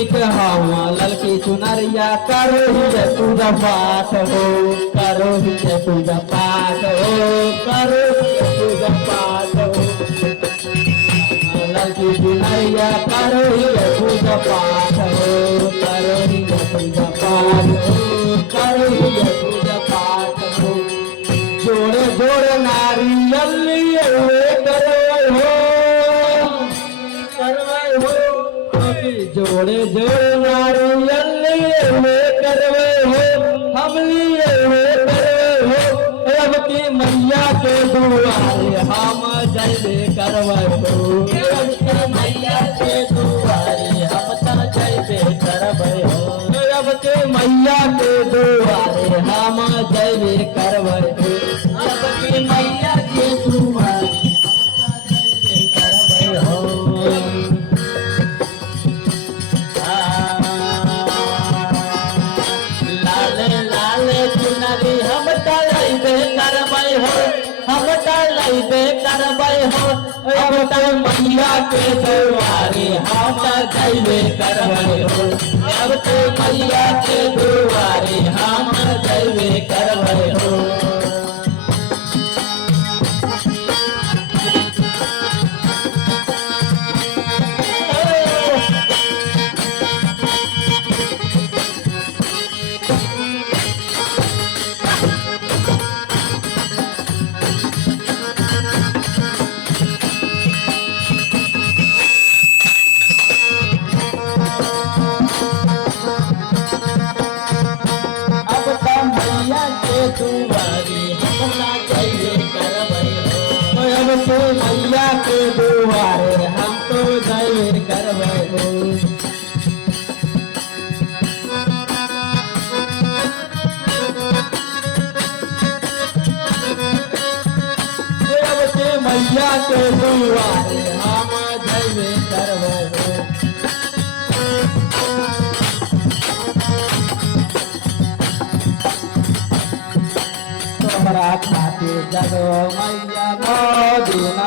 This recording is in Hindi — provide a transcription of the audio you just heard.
ललकी चुनरिया करो ही पूजा पाठ हो, करो ही पूजा पाठ हो, करो ही पूजा पाठ हो। ललकी चुनरिया करो ही पूजा पाठ हो, करो ही पूजा पाठ हो, करो ही पूजा पाठ हो। जोड़े जोड़े नारियल करो हो, करवाए हो, जोड़े जोड़े नारियल में करवे हो, हम लिए में करवे हो। अब की मैया के दुआरे हम जैसे करवे हो, अब की मैया के दुआरे हम जैसे करवे हो, अब के मैया के दुआरे हम जैसे करवे हो, अब की मैया के दुआरे करबै हो। अब तक मैया के दुआरे हम जैबे करबै हो, अब तो मैया के दुआरे हम जैबे करबै हो। मैया के दुआरे हम तो जैबे करबै हो। मैया के दुआरे हम जैबे करबै हो। तोहरा खातिर जगो मैया दिन